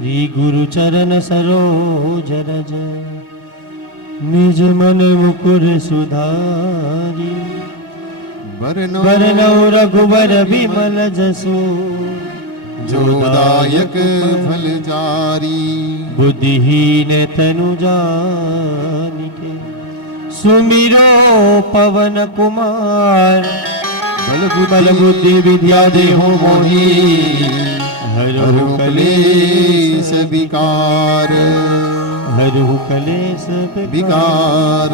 श्री गुरु चरण सरोज रज निज मन मुकुर सुधारी बरनौ रघुबर विमल जसु जो दायक फल जारी। बुद्धिहीन तनु जानिके सुमिरो पवन कुमार बल बुद्धि विद्या देहु मोहि हरहु कलेश विकार हरहु कलेश विकार।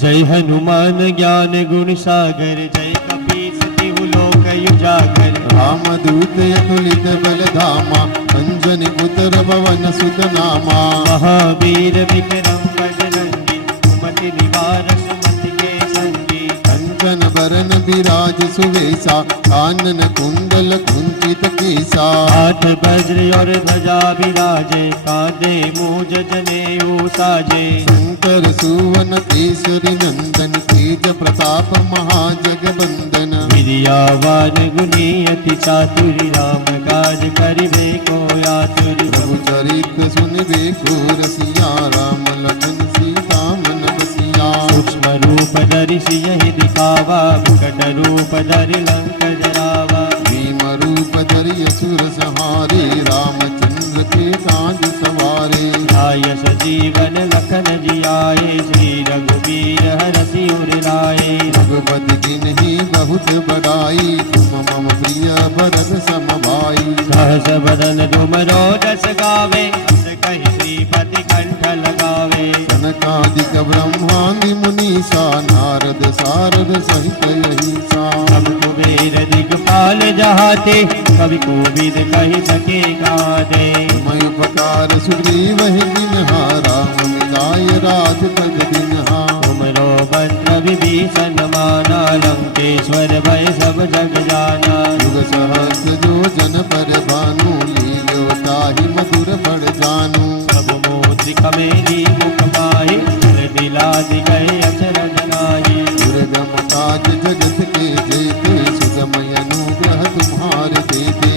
जय हनुमान ज्ञान गुण सागर जय कपीस तिहु लोक उजागर। रामदूत अतुलित बल धामा अंजनी पुत्र पवन सुत नामा। महावीर विक्रम बजरंगी सुमति निवार सुमति के संगी। कंचन बरन विराज सुवेशा कानन कुंडल कुंचित केसा। हाथ वज्र और ध्वजा विराजे कांधे मूज जनेऊ साजे। शंकर सुवन केसरी नंदन तेज प्रताप महाजगबंदन। विद्यावान गुणी अति चातुरी राम काज करिबे को आतुर। प्रभु चरित्र सुनिबे को रसिया राम लखन सीता मन बसिया। सूक्ष्म रूप धरि सियहि दिखावा विकट रूप धरि लंक जरावा। भीम रूप धरि असुर संहारे रामचंद्र के काज सवारे। लाय सजीवन लखन जियाए श्री रघुवीर हरषि उर लाए। रघुपति गिनहि बहुत बड़ाई तुम मम प्रिय भरत सम भाई। सहस बदन तुमरो जस गावे अस कहि श्रीपति कंठ लगावे। सनकादिक ब्रह्मादि मुनीसा नारद सारद सहित अहिसा। सब कुबेर दिगपाल जहाते कवि कोविद कहि सके गाते। मैं उपकार सुग्रीव ही दिनहा राम मिलाय राजपद दिनहा। तुमरो मंत्र विभीषण माना लंकेश्वर भय सब जग जाना। युग सहस्र जो जन पर भानु लील्यो ताहि मधुर फल जानू। सब मोदिक मेरी मुख पाए जल दिलादि गए अचरज नाहि। दुर्गम काज जगत के जेते सुगमय अनुग्रह तुम्हारे देते।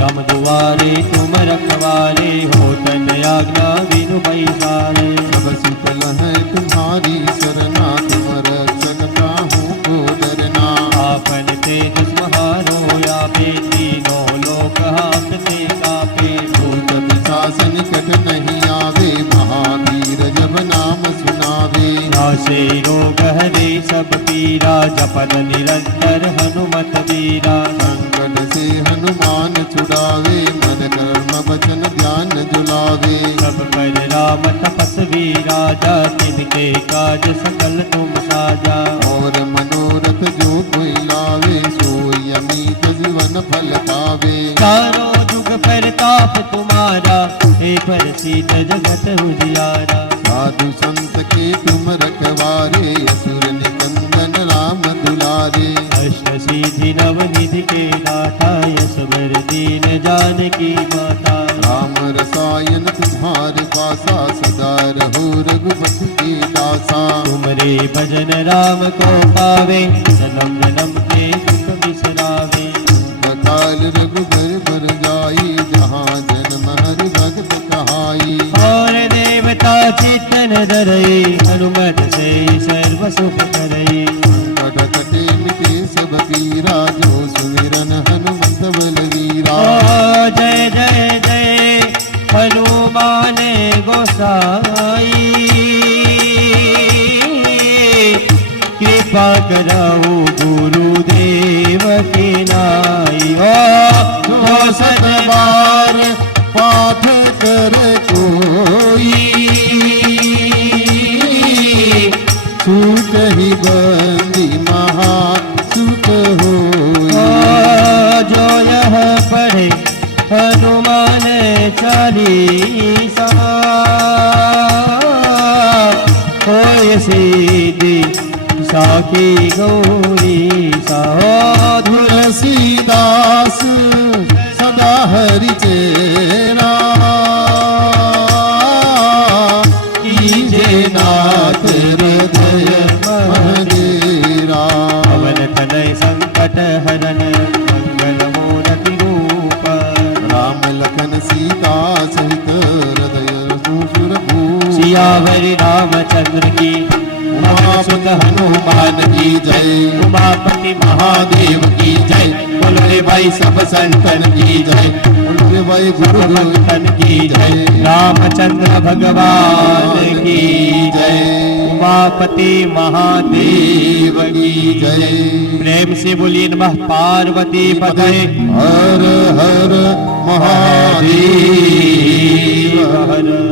राम दुआरे तुम रखवारे होतन आज्ञा बिनु पैसारे। सब सुफल है तुम्हारी सरना तुम रक्षक काहू को डरना। आपन तेज समारो आपे तीनों लोक हांकते कापे। भूत पिशाच निकट नहीं आवे महावीर जब नाम सुनावे। नासे रोग हरे सब पीरा जपन निरंतर हनुमत वीरा। संकट से हनुमान छुड़ावे मन कर्म वचन ध्यान जुलावे। सब पर राम तपस्वी राजा तिनके काज सकल तुम साजा। और मनोरथ जो कोई लावे सोई अमित जीवन फल पावे। चारों जुग परताप तुम्हारा हे प्रसिद्ध जगत उजियारा। साधु संत के तुम रखवारे असुर निकंदन राम दुलारे। अष्ट सिद्धि नव निधि के दाता यशवर दीन जानकी माता। राम रसायन तुम्हारे पासा सदा रहो रघुपति के दासा। तुमरे भजन राम को पावे जन्म जन्म के दुख बिसरावे। काल रघुबर बर जाई जहाँ जन्म हरि भक्त कहाई। और देवता चित्तन धरई हनुमत से सर्व सुख करई। संकट कटे मिटे सब पीरा जो सुमिरन हनुमंत बलवीरा। जय जय जय हनुमान गोसाई कृपा कराओ गुरुदेव की नाई। ओ सत बार पाठ कर कोई सुख ही बंदी महा सुख होई। जो यह पढ़े हनुमान चालीसा होय सिद्धि साखी गौरी सा। तुलसीदास सदा हरि चेरा कीजे नाथ हृदय मंदिरा। पवन तनय संकट हरन मंगल मूर्ति रूप सुत हनुमान की जय। उमापति महादेव की जय। बोलो रे भाई सब संतन की जय। बोलो रे भाई गुरु भगवंतन की जय। रामचंद्र भगवान की जय। उमापति महादेव की जय। प्रेम से बोलिए नमः पार्वती पते। हर हर महादेव। हर